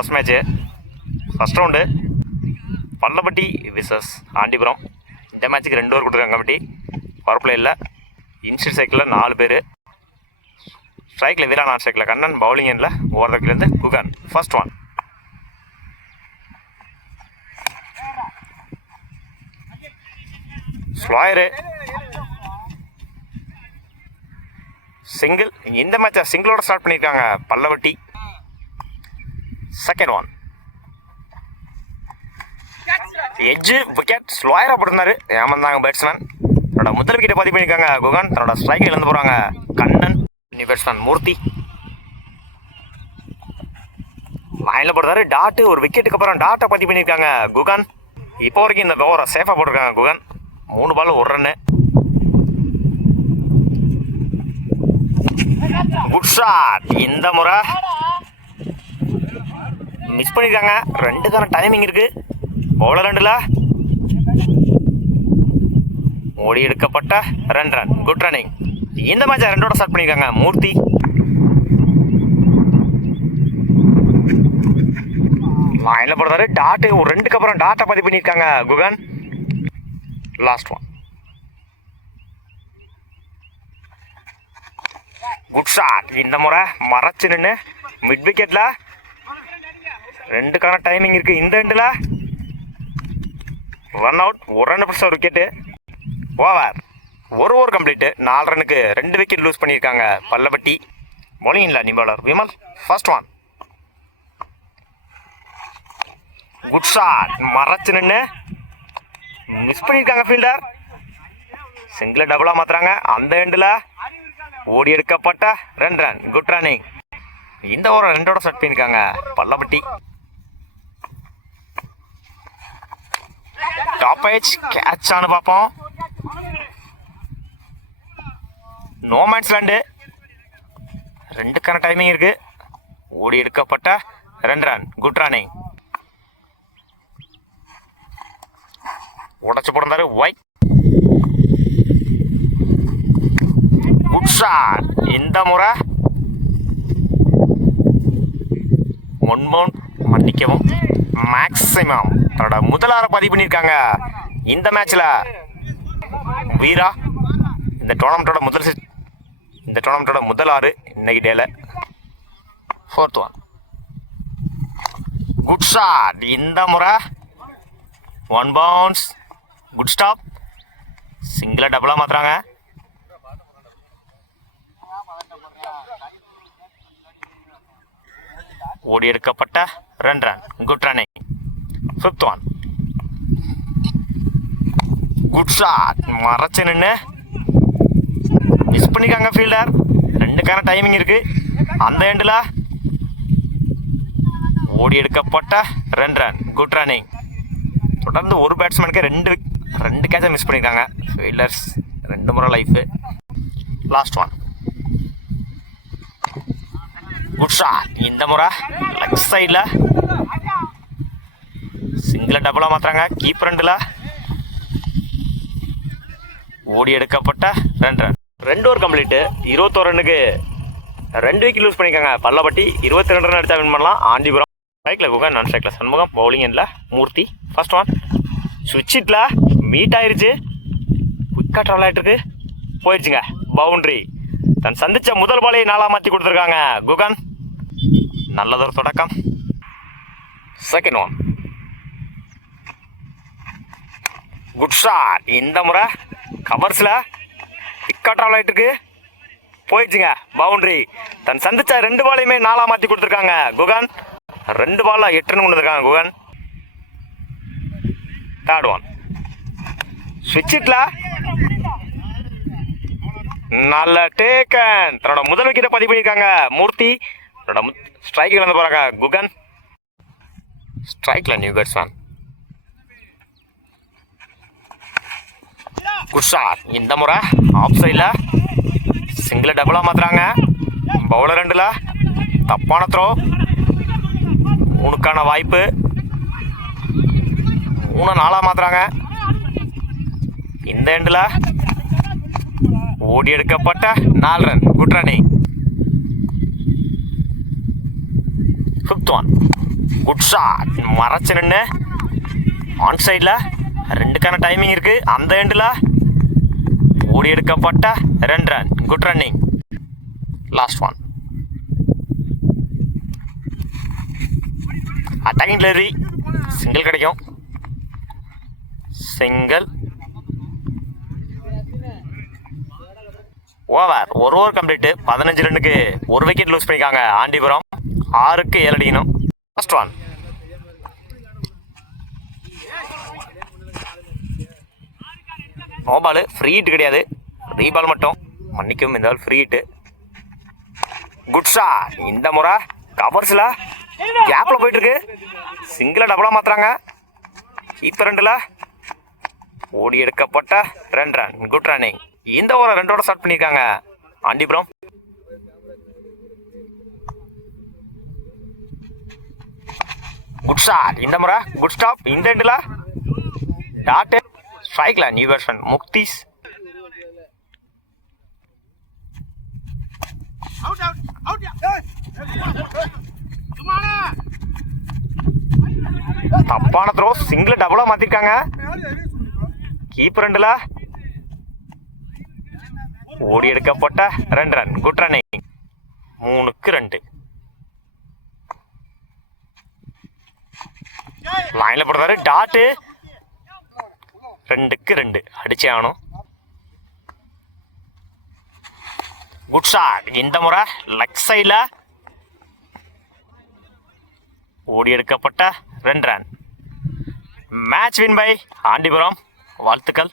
First match first round Pallapatti versus Andipuram. இந்த மேட்ச்சுக்கு 2 over கொடுத்துருக்காங்க கமிட்டி. பவர் பிளே இல்லை. இன்ஸ்டிட் சைக்கிளில் 4 பேர். ஸ்ட்ரைக்கில் வீரா, நான் ஸ்ட்ரைக்கில் கண்ணன். பவுலிங் எண்ணில் ஓவர்லேருந்து Guhan. First one. Slower single. இந்த மேட்சை சிங்கிளோட ஸ்டார்ட் பண்ணியிருக்காங்க Pallavatti. Second one. Edge wicket. ஸ்லாயராக போட்டிருந்தாரு, ஏமாந்தாங்க பேட்ஸ்மேன். தன்னோட முதல் விக்கெட்டை பதிவு பண்ணியிருக்காங்க குகன். தன்னோட ஸ்ட்ரைக்கில் இருந்து போகிறாங்க கண்ணன். நீ பேட்ஸ்மேன் மூர்த்தி லைனில் போடுறாரு. டாட்டு ஒரு விக்கெட்டுக்கு அப்புறம் டாட்டை பதிவு பண்ணியிருக்காங்க குகன். இப்போ வரைக்கும் இந்த ஓவரை சேஃபாக போட்டிருக்காங்க Guhan. 3 ball 1 run. Good shot. இந்த முறை மிஸ் பண்ணியிருக்காங்க. 2க்கான டைமிங் இருக்கு. பவுலர் 2ல ஓடி எடுக்கப்பட்ட 2 ரன். Good running. இந்த மேட்சை 2ஓட ஸ்டார்ட் பண்ணியிருக்காங்க மூர்த்தி. லைனில் போடுறாரு. டாட்டு ஒரு 2க்கு அப்புறம் டாட்டை பதிவு பண்ணியிருக்காங்க Guhan. Last one. Good shot. இந்த முறை மறைச்சு நின்று மிட் விக்கெட்ல 2க்கான டைமிங் இருக்கு. இந்த எண்டில் ரன் அவுட். 1 ரன் பிடிச்ச ஒரு விக்கெட்டு. ஓவர். 1 over complete. 4 ரன்னுக்கு 2 விக்கெட் லூஸ் பண்ணியிருக்காங்க பல்லப்பட்டி. பவுலிங் இல்லை நீ bowler Vimal. First one. Good shot. மறைச்சு நின்று மிஸ் பண்ணியிருக்காங்க ஃபீல்டர். சிங்கிளை டபுளாக மாற்றுறாங்க. அந்த எண்டில் ஓடி எடுக்கப்பட்ட 2 ரன். Good running. இந்த ஓவர் 2ஓட செட் பண்ணியிருக்காங்க பல்லப்பட்டி. டாப் ஏஜ் கேட்ச் ஆனு பார்ப்போம். No man's land. 2க்கான டைமிங் இருக்கு. ஓடி எடுக்கப்பட்ட 2 ரன். Good running. உடச்சு போட்டிருந்தாரு ஒயிட். Good shot. இந்த முறை 1 பவுண்ட் மன்னிக்கவும் மேக்ஸிமம் தன்னோட முதல் 6 பதிவு பண்ணியிருக்காங்க இந்த மேட்ச்ல வீரா. இந்த டோர்னமெண்ட்டோட முதல் 6 இன்னைக்கு டேல. Fourth one. Good shot. இந்த முறை 1 பவுன்ஸ். Good stop. சிங்கிளை டபுளாக மாற்றுறாங்க. ஓடி எடுக்கப்பட்ட 2 run. Good running. Fifth one. Good shot. மறைச்சு நின்று மிஸ் பண்ணிக்காங்க ஃபீல்டர். 2க்கான டைமிங் இருக்கு. அந்த எண்டில் ஓடி எடுக்கப்பட்ட 2 ரன். Good running. தொடர்ந்து ஒரு பேட்ஸ்மேனுக்கு 2 கேட்சை மிஸ் பண்ணியிருக்காங்க ஃபீல்டர்ஸ். 2 முறை life. Last one. Good shot. இந்த முறை லெஃப்ட் சைடில் சிங்கிளை டபுளாக மாற்றுறாங்க. கீப்பர் 2ல ஓடி எடுக்கப்பட்ட 2 ரன். 2 over complete. 21 ரன்னுக்கு 2 விக்கெட் லூஸ் பண்ணியிருக்காங்க பல்லப்பட்டி. 22 ரன் அடித்தா வின் பண்ணலாம் ஆண்டிபுரம். ஸ்ட்ரைக்கில் குகன், நான் ஸ்ட்ரைக்கில் சண்முகம். பவுலிங் எண்ணில் மூர்த்தி. First one. ஸ்விட்ச் ஹிட்டில் மீட் ஆயிடுச்சு. குயிக்காக ட்ராவல் ஆகிட்டு இருக்கு. போயிடுச்சுங்க பவுண்ட்ரி. தன் சந்திச்ச முதல் பாலை 4ஆக மாற்றி கொடுத்துருக்காங்க குகன். நல்லதொரு தொடக்கம். Second one. Good shot. இந்த முறை கவர்ஸில் குயிக்காக ட்ராவல் ஆகிட்டு இருக்கு. போயிடுச்சுங்க பவுண்ட்ரி. தன் சந்திச்ச 2 பாலையுமே 4ஆக மாற்றி கொடுத்துருக்காங்க குகன். 2 பாலில் 8 ரன் கொண்டு வந்திருக்காங்க குகன். Third one. ஸ்விட்ச் ஹிட்டில் நல்ல டேக்கன். தன்னோட முதல் விக்கெட்டை பதிவு பண்ணியிருக்காங்க மூர்த்தி. தன்னோட ஸ்ட்ரைக்கில் வந்து போகிறாங்க குகன். ஸ்ட்ரைக்கில் நியூ பேட்ஸ்மேன். Good shot. இந்த முறை ஆஃப் சைடில் சிங்கிளை டபுளாக மாற்றுறாங்க. பவுலர் 2ல தப்பான த்ரோ. 3க்கான வாய்ப்பு. 3 4ஆக மாற்றுறாங்க. இந்த எண்டில் ஓடி எடுக்கப்பட்ட 4 run. Good running. Fifth one. Good shot. மறைச்சு நின்று ஆன் சைடில் 2க்கான டைமிங் இருக்கு. அந்த எண்டில் ஓடி எடுக்கப்பட்ட 2 run. Good running. Last one. Attacking delivery. Single கிடைக்கும். சிங்கிள். ஓவர். ஒரு ஓவர் கம்ப்ளீட்டு. 15 ரன்னுக்கு 1 விக்கெட் லூஸ் பண்ணியிருக்காங்க ஆண்டிபுரம். 6க்கு 7 அடிக்கணும். Last one. No ball. Free hit கிடையாது, ரீபால் மட்டும். மன்னிக்கும், இந்த ball free hit. Good shot. இந்த முறை கவர்ஸில் கேப்பில் போயிட்டு இருக்கு. சிங்கிளை டபுளாக மாற்றுறாங்க. கீப்பர் ரெண்டில் ஓடி எடுக்கப்பட்ட 2 ரன். Good running. இந்த ஓவரை 2 ஸ்டார்ட் பண்ணியிருக்காங்க ஆண்டிபுரம். Good shot. இந்த முறை குட் ஸ்டாப். இந்த எண்டில் டாட். ஸ்ட்ரைக்ல நியூ வெர்ஷன் முக்தீஸ். தப்பான த்ரோ. சிங்கிள் டபுளா மாத்திருக்காங்க. கீப்பர் ரெண்டுல ஓடி எடுக்கப்பட்ட 2 ரன். Good running. 3க்கு 2. லைன்ல போடுறாரு. டாட்டு. 2க்கு 2 அடிச்சே ஆகணும். Good shot. இந்த முறை லெக் சைடில் ஓடி எடுக்கப்பட்ட 2 run. Match win by Andipuram. வாழ்த்துக்கள்.